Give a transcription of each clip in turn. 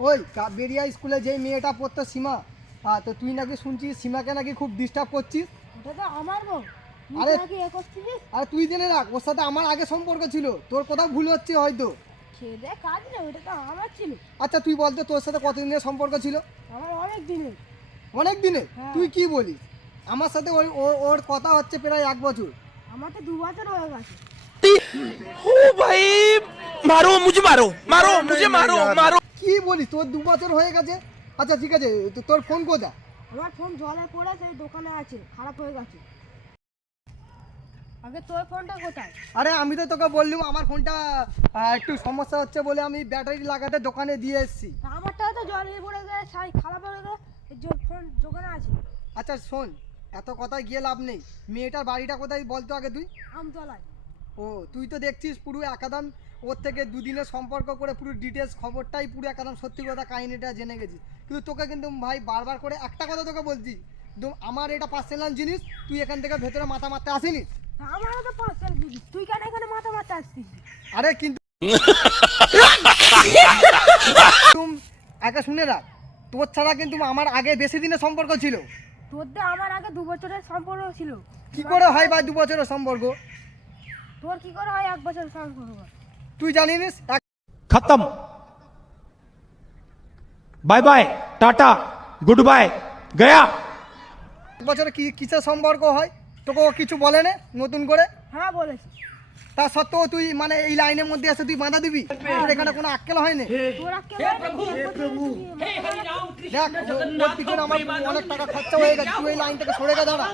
ওই বেরিয়া স্কুলে যেই মেয়েটা পড়তো সীমা, তো তুই নাকি শুনছিস সীমাকে নাকি খুব ডিস্টার্ব করছিস। ওটা তো আমার বউ। আরে নাকি এ করছিলিস? আরে তুই জেনে রাখ, ওর সাথে আমার আগে সম্পর্ক ছিল, তোর কোথাও ভুল হচ্ছে হয়তো। খেদে কাজ না, ওটা তো আমার ছিল। আচ্ছা তুই বলতো তোর সাথে কতদিনের সম্পর্ক ছিল? আমার অনেক দিনের। অনেক দিনে? হ্যাঁ। তুই কি বলিস? আমার সাথে ওর কথা হচ্ছে প্রায় 1 বছর। আমার তো 2 বছর হয়ে গেছে। ओ भाई मारो मुझे मारो मारो मुझे मारो मारो। কি বলিস, তোর 2 বছর হয়ে গেছে? আচ্ছা ঠিক আছে, তোর ফোন কোথায়? আমার ফোন জলে পড়ে সেই দোকানে আছে, খারাপ হয়ে গেছে। আগে তোর ফোনটা কোথায়? আরে আমি তো তোকে বললাম আমার ফোনটা একটু সমস্যা হচ্ছে বলে আমি ব্যাটারি লাগাতে দোকানে দিয়ে এসেছি। তা আমারটা তো জলে পড়ে গেছে, সেই খারাপ হয়ে গেছে, ফোন দোকানে আছে। আচ্ছা শোন, এত কথায় গিয়ে লাভ নেই। মেয়েটার বাড়িটা কোথায় বলতো আগে তুই? আমতলায়। ও তুই তো দেখছিস পুরো একাদম ওর থেকে দুদিনের সম্পর্ক করে পুরো ডিটেলস খবরটাই পুরো একাদম সত্যি কথা কাহিনীটা জেনে গেছিস। কিন্তু তোকে কিন্তু ভাই বারবার করে একটা কথা তোকে বলছি, আমার এটা পার্সোনাল জিনিস, তুই এখান থেকে ভেতরে মাথা মারতে আসিনিস। তা আমারও তো পার্সেল দিবি, তুই কেন এখানে মাথা মারতে আসছিস? আরে কিন্তু একা শুনে রাখ, তোর ছাড়া কিন্তু আমার আগে বেশি দিনের সম্পর্ক ছিল। তোর দিয়ে আমার আগে 2 বছরের সম্পর্ক ছিল। কি করে হয় ভাই 2 বছরের সম্পর্ক? তোর কি করে হয় 1 বছরের সম্পর্ক? তুই জানিস खत्म bye bye tata goodbye गया। 1 বছরে কি কিসের সম্পর্ক হয় তোকে ও কিছু বলে না নতুন করে? হ্যাঁ বলেছি। তা সত্ত্বেও তুই মানে এই লাইনের মধ্যে এসে তুই বাধা দিবি? তোর এখানে কোনো আক্কেল হয় না? তোর আজকে দেখ ওর পিছনে আমার অনেক টাকা খরচা হয়ে গেছে, তুই এই লাইন থেকে সরে গেছে দাঁড়া।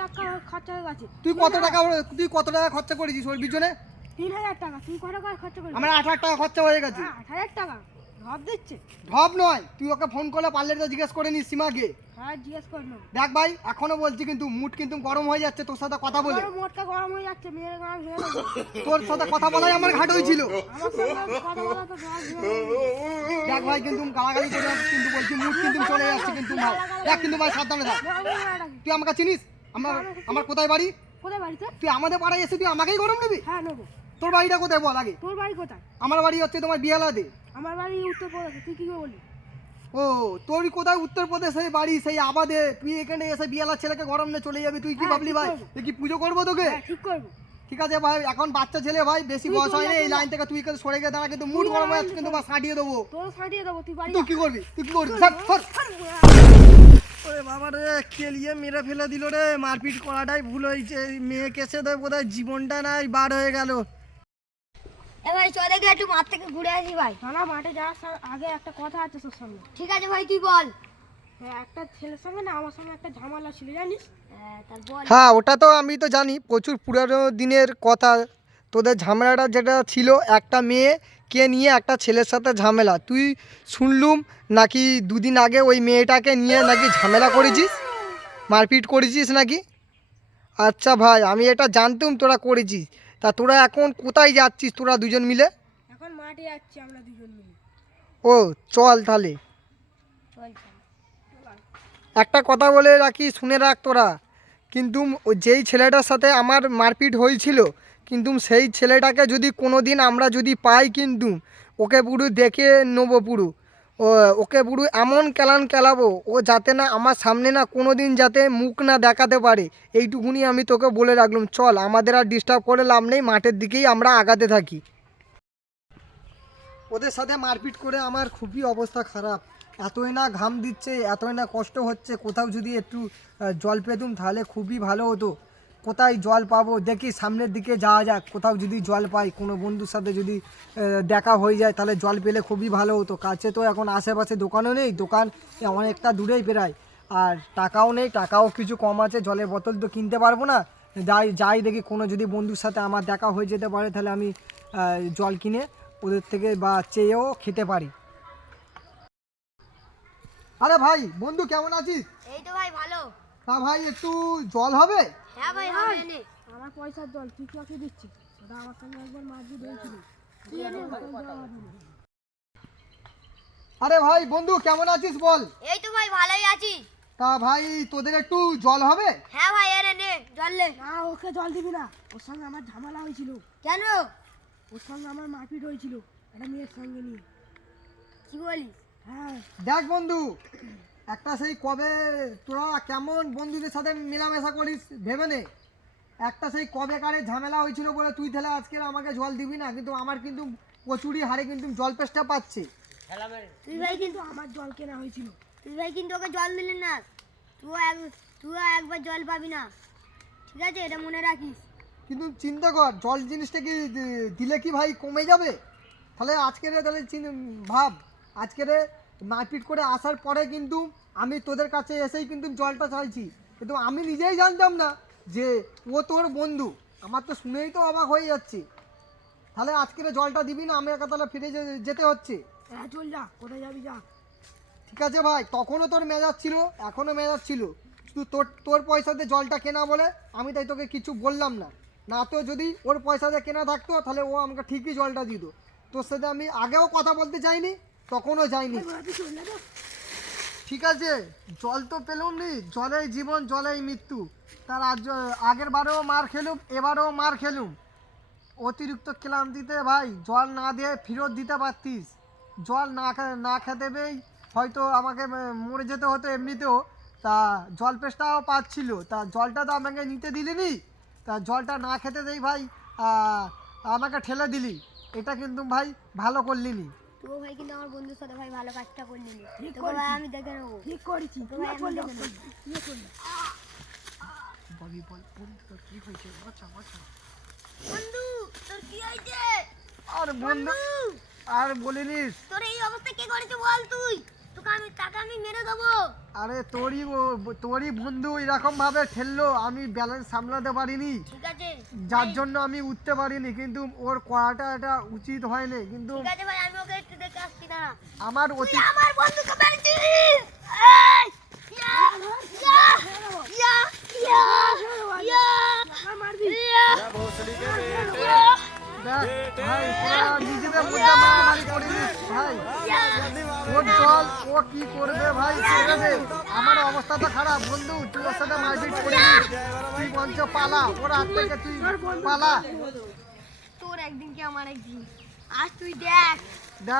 টাকা খরচা হয়ে গেছে। তুই কত টাকা খরচা করেছিস ওর পিছনে? 3000 টাকা। তুই কত টাকা খরচা করেছিস? আমার 8 লাখ টাকা খরচা হয়ে গেছে। 8000 টাকা ভাব দিচ্ছে। ঢপ নয়, তুই ওকে ফোন করলে পারলে তো জিজ্ঞেস করে নিস সীমাকে। হ্যাঁ জিজ্ঞেস কর না। দেখ ভাই এখনো বলছি কিন্তু মুড কিন্তু গরম হয়ে যাচ্ছে তোর সাথে কথা বলে। আমার মোটকা গরম হয়ে যাচ্ছে, মেয়ের গান ভেঙে দেবো। তোর সাথে কথা বলাই আমার ঘাট হয়েছিল। আমার সঙ্গে কথা বলা তো গান ভেঙে দেবো। দেখ ভাই কিন্তু গালাগালি করে কিন্তু বলছি মুড কিন্তু চলে যাচ্ছে কিন্তু ভাই। দেখ কিন্তু ভাই সাবধানে থাক। তুই আমাকে চিনিস? আমার কোথায় বাড়ি? কোথায় বাড়িতে? তুই আমাদের পাড়ায় এসে তুই আমাকেই গরম নিবি? হ্যাঁ নেবো। তোর বাড়িটা কোথায় বল আগে? তোর বাড়ি কোথায়? আমার বাড়ি হচ্ছে তোমার বিয়ালাতে। আমার বাড়ি উত্তরপ্রদেশে। তুই কি করে বলি? ও তোর কোথায় উত্তরপ্রদেশে বাড়ি সেই আবাদে, তুই এখানে এসে বিয়ালার ছেলেকে গরম নিয়ে চলে যাবি? তুই কি হ্যাঁ, ভাবলি ঠিক ভাই করবো। তুই কি পুজো করবো তোকে? হ্যাঁ ঠিক করবো। ঠিক আছে ভাই, এখন বাচ্চা ছেলে ভাই, বেশি তুই বয়স চলে হয়নি, যা, এই চলে লাইন থেকে তুই কিন্তু সরে গিয়ে দাঁড়া, কিন্তু মুড তুই গরম হয়ে লাইন যাচ্ছে কিন্তু থেকে বা সাঁটিয়ে দেবো। তোর ছাড়িয়ে দেবো, তুই বাড়ি তুই যা। কি করবি? তুই কি করবি? সর, সর। ওরে বাবা রে, খেলিয়ে মেরে ফেলে দিল রে, মারপিট করাটাই ভুল হয়েছে। মেয়ে কেসে তো বোধহয় জীবনটা নাই বার হয়ে গেল। এ ভাই চল দেখে একটু মাঠ থেকে ঘুরে আসি ভাই। না মাঠে যাওয়ার আগে একটা কথা আছে তোর সঙ্গে। ঠিক আছে ভাই তুই বল। হ্যাঁ একটা ছেলের সঙ্গে না আমার সঙ্গে একটা ঝামেলা ছিল জানিস? তার বল। হ্যাঁ ওটা তো আমি তো জানি, প্রচুর পুরানো দিনের কথা। তোদের ঝামেলাটা যেটা ছিল, একটা মেয়েকে নিয়ে একটা ছেলের সাথে ঝামেলা, তুই শুনলুম নাকি 2 দিন আগে ওই মেয়েটাকে নিয়ে নাকি ঝামেলা করেছিস, মারপিট করেছিস নাকি? আচ্ছা ভাই আমি এটা জানতুম তোরা করেছিস। তা তোরা এখন কোথায় যাচ্ছিস তোরা দুজন মিলে? এখন মাঠে যাচ্ছি আমরা দুজন মিলে। ও চল তাহলে। চল চল। একটা কথা বলে রাখি, শুনে রাখ তোরা, কিন্তু যেই ছেলেটার সাথে আমার মারপিট হয়েছিল, কিন্তু সেই ছেলেটাকে যদি কোনো দিন আমরা যদি পাই, কিন্তু ওকে পুরো দেখে নেবো পুরো। ওকে পুরো এমন কেলাবো ও যাতে না আমার সামনে না কোনো দিন যাতে মুখ না দেখাতে পারে, এইটুকুনি আমি তোকে বলে রাখলাম। চল আমাদের আর ডিস্টার্ব করে লাভ নেই, মাঠের দিকেই আমরা আগাতে থাকি। ওদের সাথে মারপিট করে আমার খুবই অবস্থা খারাপ, এতই না ঘাম দিচ্ছে, এতই না কষ্ট হচ্ছে। কোথাও যদি একটু জল পেতুম তাহলে খুবই ভালো হতো। কোথায় জল পাবো দেখি, সামনের দিকে যাওয়া যাক, কোথাও যদি জল পাই, কোনো বন্ধুর সাথে যদি দেখা হয়ে যায় তাহলে জল পেলে খুবই ভালো হতো। কাছে তো এখন আশেপাশে দোকানও নেই, দোকান অনেকটা দূরেই প্রায়, আর টাকাও নেই, টাকাও কিছু কম আছে, জলের বোতল তো কিনতে পারবো না। যাই দেখি কোনো যদি বন্ধুর সাথে আমার দেখা হয়ে যেতে পারে তাহলে আমি জল কিনে ওদের থেকে বা চেয়েও খেতে পারি। আরে ভাই বন্ধু কেমন আছিস? এই তো ভাই ভালো। তা ভাই একটু জল হবে? হ্যাঁ ভাই হবে নে। আমার পয়সার জল তুই কাকে দিচ্ছিস? ওটা আমার সঙ্গে একবার মারপিট হয়েছিল। কি এনে? আরে ভাই বন্ধু কেমন আছিস বল? এই তো ভাই ভালোই আছি। তা ভাই তোদের একটু জল হবে? হ্যাঁ ভাই এনে নে জল লে। না ওকে জল দিবি না, ওর সঙ্গে আমার ঝামেলা হয়েছিল। কেন? ওর সঙ্গে আমার মারপিট হয়েছিল একটা মেয়ের সঙ্গে নিয়ে। কি বলিস? হ্যাঁ দেখ বন্ধু, একটা সেই কবে তোরা কেমন বন্ধুদের সাথে মেলামেশা করিস ভেবে নে। একটা সেই কবে কারে ঝামেলা হয়েছিল বলে তুই তাহলে আজকে আমাকে জল দিবি না, কিন্তু আমার কিন্তু প্রচুরই হারে কিন্তু জল পেস্টা পাচ্ছে। তুই ভাই কিন্তু আমার জল কেনা হয়েছিল। তুই ভাই কিন্তু ওকে জল দিলি না, তুইও একবার জল পাবি না, ঠিক আছে? এটা মনে রাখিস। কিন্তু চিন্তা কর, জল জিনিসটা কি দিলে কি ভাই কমে যাবে? তাহলে আজকের তাহলে ভাব, আজকের মারপিট করে আসার পরে কিন্তু আমি তোদের কাছে এসেই কিন্তু জলটা চাইছি, কিন্তু আমি নিজেই জানতাম না যে ও তোর বন্ধু। আমার তো শুনেই তো অবাক হয়ে যাচ্ছে। তাহলে আজকের জলটা দিবি না, আমাকে তাহলে ফিরে যেতে হচ্ছে। হ্যাঁ চল যা, কোথায় যাবি যা। ঠিক আছে ভাই, তখনও তোর মেজাজ ছিল, এখনও মেজাজ ছিল, শুধু তোর পয়সাতে জলটা কেনা বলে আমি তাই তোকে কিছু বললাম না। না তো যদি ওর পয়সাতে কেনা থাকতো তাহলে ও আমাকে ঠিকই জলটা দিত। তোর সাথে আমি আগেও কথা বলতে চাইনি, তখনও যাইনি। তুই চল না তো। ঠিক আছে, জল তো পেলুম নি, জলেই জীবন জলেই মৃত্যু। তার আগের বারেও মার খেলুম, এবারেও মার খেলুম। অতিরিক্ত ক্লান্তিতে ভাই জল না দিয়ে ফেরত দিতে পারতিস। জল না খেতে পেয়েই হয়তো আমাকে মরে যেতে হতো এমনিতেও। তা জল পেস্টাও পাচ্ছিল, তা জলটা তো আমাকে নিতে দিলিনি, তা জলটা না খেতে দেই ভাই আমাকে ঠেলে দিলি। এটা কিন্তু ভাই ভালো করলিনি। তুইও ভাই কিন্তু আমার বন্ধুর সাথে ভাই ভালো কাজটা করলি নি। ঠিক তোকে ভাই করেছিস। আমি দেখে নেবো। ঠিক করেছি, তো তুই ভাই আমি চল না, দেখে নেবো। তুই চল না। ববি বল, বন্ধু কি হয়েছে? বাঁচা। বন্ধু তোর কি হয়েছে? আর বন্ধু আর বলিনিস। তোর এই অবস্থা কে করেছে বল তুই? তাকে আমি মেরে দেবো। আরে তোরই বন্ধু এরকম ভাবে ঠেললো, আমি ব্যালেন্স সামলাতে পারিনি, ঠিক আছে যার জন্য আমি উঠতে পারিনি। কিন্তু ওর করাটা এটা উচিত হয়নি। কিন্তু ঠিক আছে ভাই, আমি ওকে একটু দেখে আসছি না। আমার তুই আমার বন্ধুকে মেরেছিস। এই! ইয়া! ইয়া! ইয়া! ইয়া! ইয়া! আমার মারবি। দেখ ভাই, তোরা নিজেদের মধ্যে মারামারি করিস ভাই। ওর জল ও কি করবে ভাই, ছেড়ে দে। আমার অবস্থা তো খারাপ বন্ধু, তুই ওর সাথে মারপিট করিস, তুই মঞ্চ পালা, ওর হাত থেকে তুই পালা। তোর একদিন কি আমার একদিন, আজ তুই দেখ। দেখ